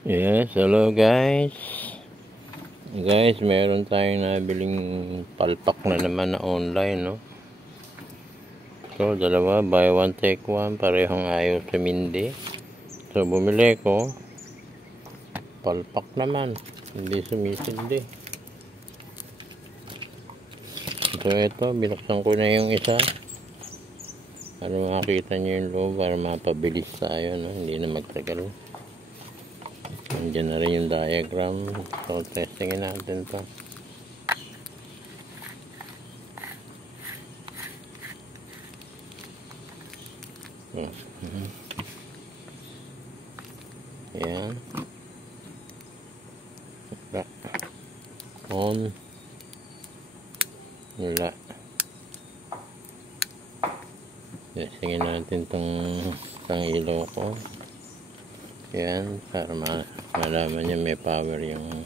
Yes, hello guys. Guys, meron tayong nabiling palpak na naman na online, no? So, dalawa, buy one take one, parehong ayaw sumindi. So, bumili ko. Palpak naman, hindi sumisindi. So, ito, binuksan ko na yung isa. Para makita nyo yung loob, para mapabilis tayo, no? Hindi na magtagal. Nandiyan na rin yung diagram. So, testingin natin to. Ayan. On. Wala. Testingin natin tong ilaw ko. Ayan, para malaman niya may power yung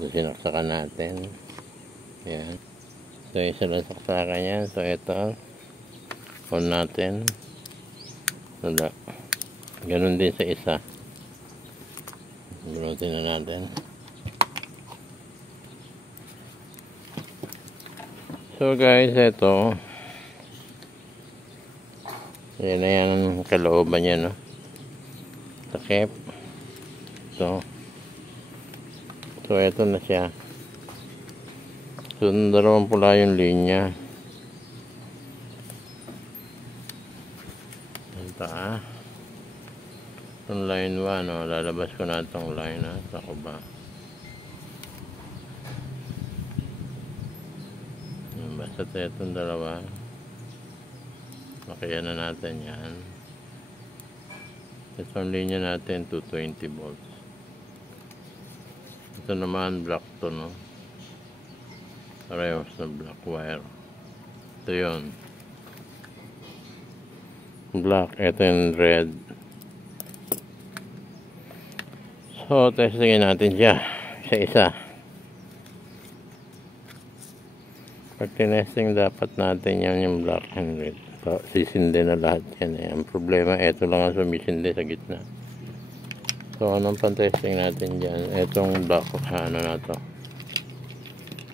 sinaksakan natin. Ayan. So, isa lang saksakan yan. So, ito. On natin. Wala. Ganun din sa isa. Bunutin na natin. So, guys, ito. Yan na yan ang kalooban niya, no? Takip. So, ito na siya. So, dalawang pula yung linya. Ito, itong line 1, no? Lalabas ko na itong line, ha? Ako ba? Basta itong dalawa. Kaya na natin yan. Itong linya natin 220 volts. Ito naman black to, no? Parehas na black wire. Ito yun. Black. Ito yung red. So, testingin natin siya. Isa-isa. Pag tinesting, dapat natin yan yung black and red. Sisindi na lahat yan, eh. Ang problema, ito lang ang sumisindi sa gitna. So, anong pang-testing natin dyan? Itong black, ano na to.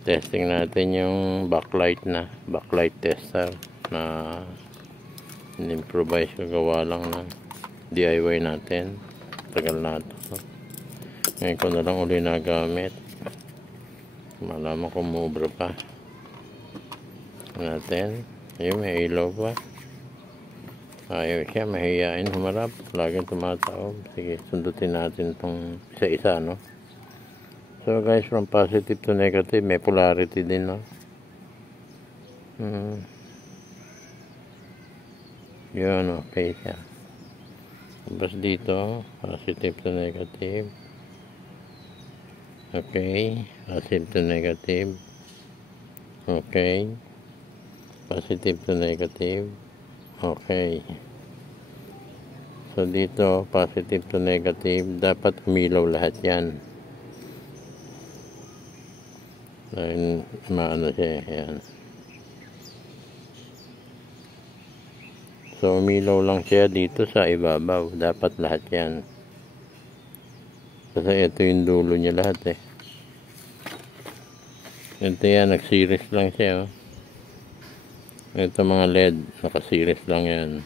Testing natin yung backlight na. Backlight tester na in-improvise kagawa lang ng DIY natin. Tagal na ito. Ngayon ko na lang uli nagamit. Malaman kung mubra pa. Natin. Ayun, may ilaw pa. Ayaw siya, mahihain humarap. Laging tumataob. Sige, sundutin natin itong isa-isa, no? So guys, from positive to negative, may polarity din, no? Yun, okay siya. Tapos dito, positive to negative. Okay, positive to negative. Okay. Positive to negative. Okay. So, dito, positive to negative. Dapat umilaw lahat yan. Dahil, maano siya. Yan. So, umilaw lang siya dito sa ibabaw. Dapat lahat yan. Kasi ito yung dulo niya lahat, eh. Ito yan, nag-series lang siya, oh. Ito mga LED, naka-series lang yan.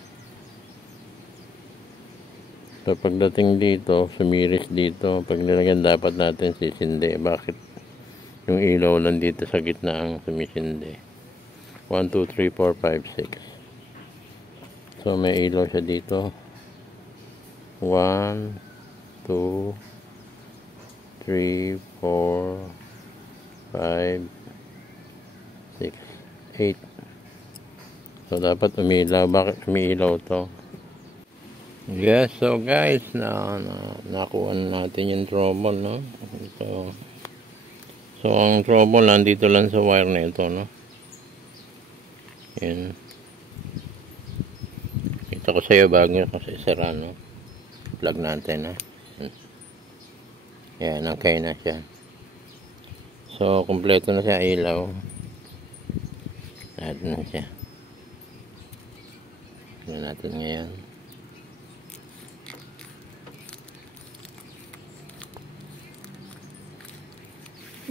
So pagdating dito, sumiris dito, pag nilagyan dapat natin sisindi. Bakit? Yung ilaw lang dito sa gitna ang sumisindi. 1, 2, 3, 4, 5, 6. So may ilaw siya dito. 1, 2, 3, 4, 5, 6, 8. So, dapat umilaw. Bakit umilaw to? Yes, so guys, nakuha natin yung trouble, no? So, ang trouble nandito lang sa wire na ito, no? Yan. Kita ko sa iyo bago kasi sira, no? Plug natin, ha? Yan, okay na siya. So, kompleto na siya ilaw. Lahat na siya. Tignan natin ngayon.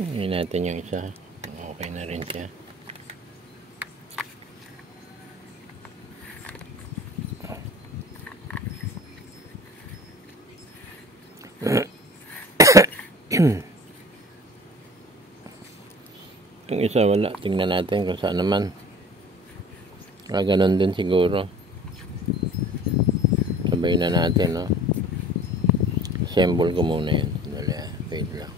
Hindi natin yung isa. Okay na rin siya. Yung isa wala. Tingnan natin kung saan naman. Ganon din siguro. Sabay na natin, no? Assemble ko muna yun. Wait lang.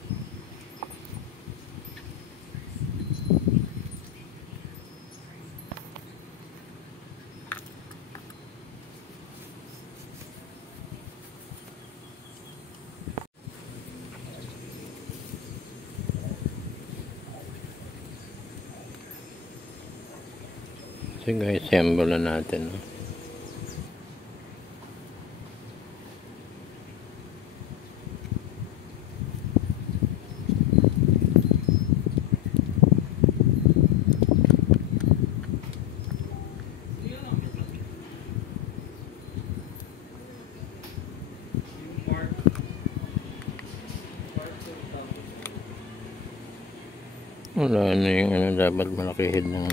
Sige, assemble na natin, no? Wala na yung ano, dapat malaki head ng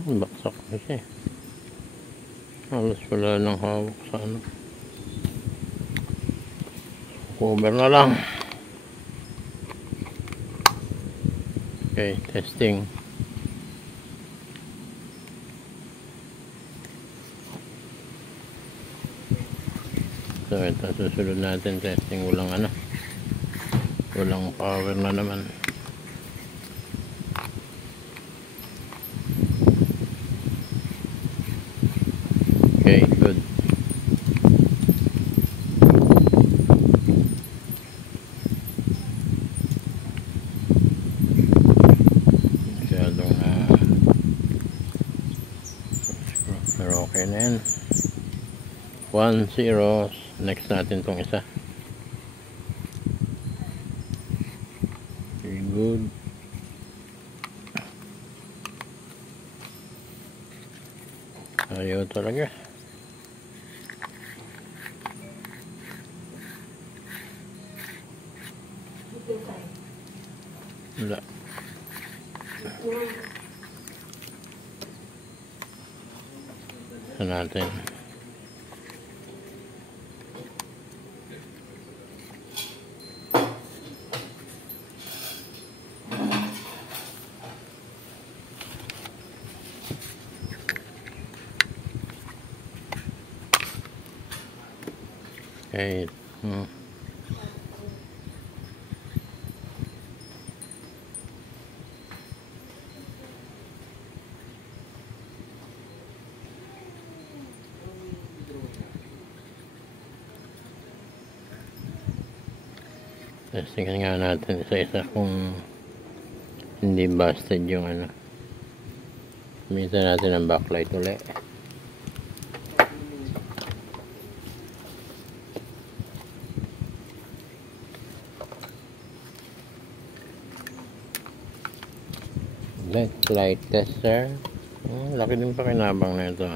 baksak na siya. Halos wala nang hawak sa ano. Cover na lang. Okay, testing. So ito, susunod natin testing. Walang ano, walang power na naman. Okay, good. Masyadong pero okay na yan. 1-0. Next natin tong isa. Very good. Ayaw talaga. Wala. Ito natin. Okay. Testing nga natin isa-isa kung hindi busted yung ano. Minsan natin ang backlight ulit. Light tester. Laki din pa kinabang na ito.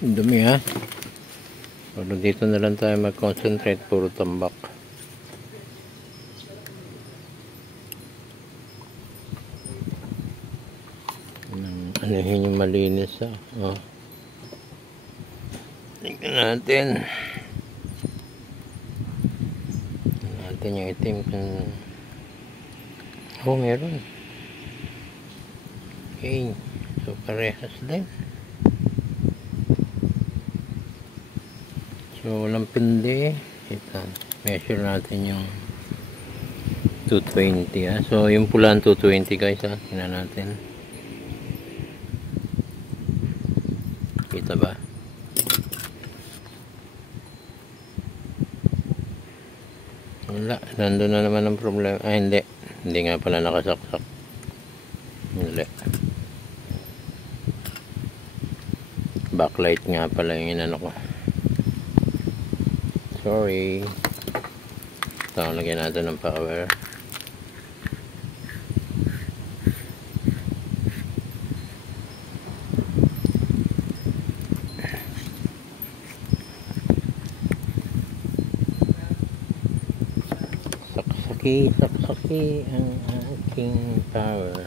Dumi ha. Pero dito na lang tayo mag-concentrate, puro tambak. Anahin yung malinis ha. Oh. Tingnan natin. Yung itim kung meron. Okay, so parehas din. So walang pindi. Ito, measure natin yung 220 So yung pula 220 guys tingnan natin. Kita ba? Wala, nandun na naman ang problema. Hindi nga pala nakasaksak. Hindi, backlight nga pala yung inano ko. Sorry. Ito, lagyan natin ng power. Saksaki ang aking power.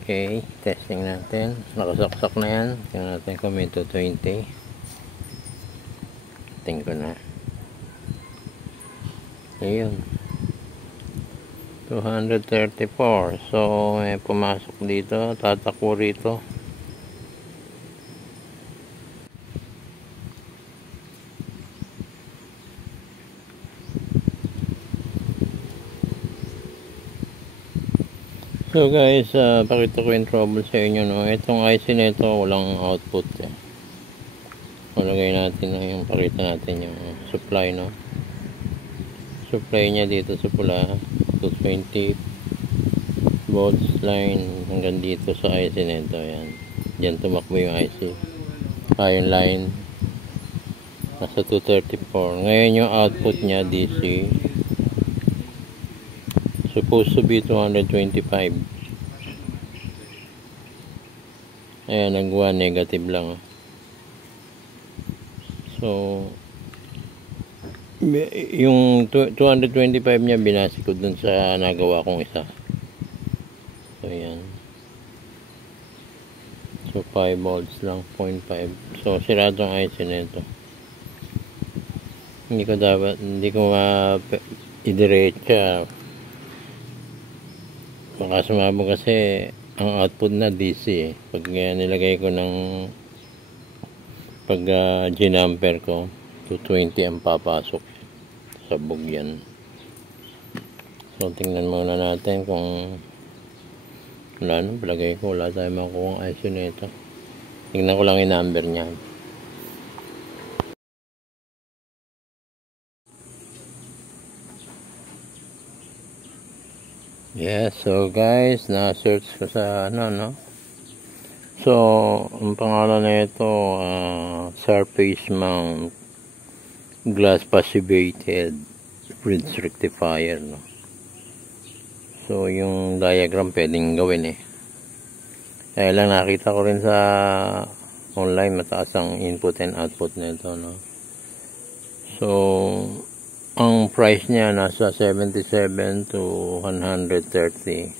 Okay, testing natin. Nakasaksak na yan. Tingnan natin kung may 220. Tingnan ko na. Ayun. 234. So, may pumasok dito. Tatakbo rito. So guys, pakita ko yung trouble sa inyo, no. Itong IC nito walang output Malagay natin na yung pakita natin yung supply, no. Supply niya dito sa pula 220 volts line hanggang dito sa IC nito. Yan. Diyan tumakbo yung IC. Yung line nasa 234. Ngayon yung output niya DC supposed to be 225. Ayan, nagwa negative lang. So yung 225 niya binasi ko dun sa nagawa kong isa. So yan. So 5 volts lang, 0.5. So siradong IC nito. Hindi ko idiretsa. Baka sumabog kasi ang output na DC pag nilagay ko ng pag ginamper ko 220 ang papasok sa bugyan. So tingnan muna natin kung wala nang palagay ko wala tayong makuha ang IC nito. Tingnan ko lang yung number niya. Yes, so guys, na-search ko sa no. So, ang pangalan na ito, surface mount glass passivated bridge rectifier, no. So, yung diagram pwedeng gawin Kaya lang nakita ko rin sa online mataas ang input and output nito, no. So, ang price niya nasa 77 to 130. 20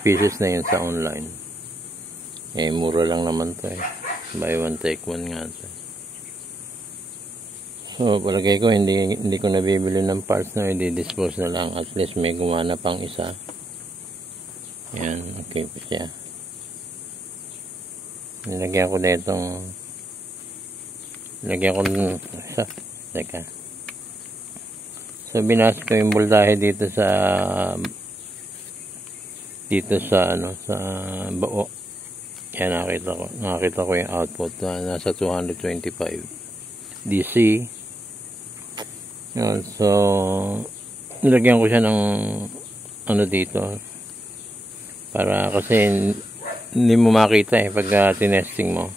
pieces na yun sa online. Mura lang naman to Buy one take one nga to. So, palagay ko hindi ko nabibili ng parts na i-dispose na lang. At least may gumana pang isa. Yan, okay pa siya. Nilagyan ko isa. Teka. So binas ko yung voltahe dito sa sa bao. Yan nakita ko yung output nasa 225 DC. Yan, so nilagyan ko siya ng dito para kasi hindi mo makita pag tinesting mo.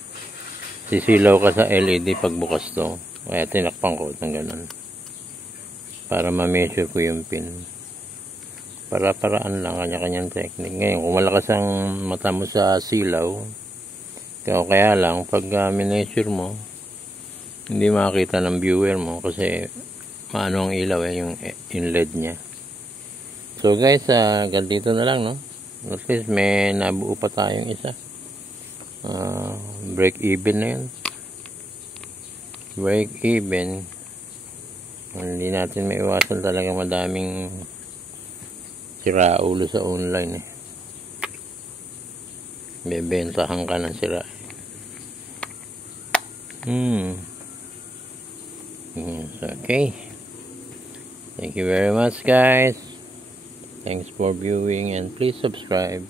Sisilaw ka sa LED pagbukas to. Kaya tinakpan ko ng ganun. Para ma-measure ko yung pin. Para-paraan lang, kanya-kanyang technique. Ngayon, kung malakas ang mata mo sa silaw, kaya lang, pag measure mo, hindi makakita ng viewer mo kasi maano ang ilaw yung LED niya. So guys, ganito na lang, no? At least may nabuo pa tayong isa. Break even na yun. Break even. Hindi natin maiwasan talaga madaming siraulo sa online bebentahan ka ng sira. Okay. Thank you very much, guys. Thanks for viewing, and please subscribe.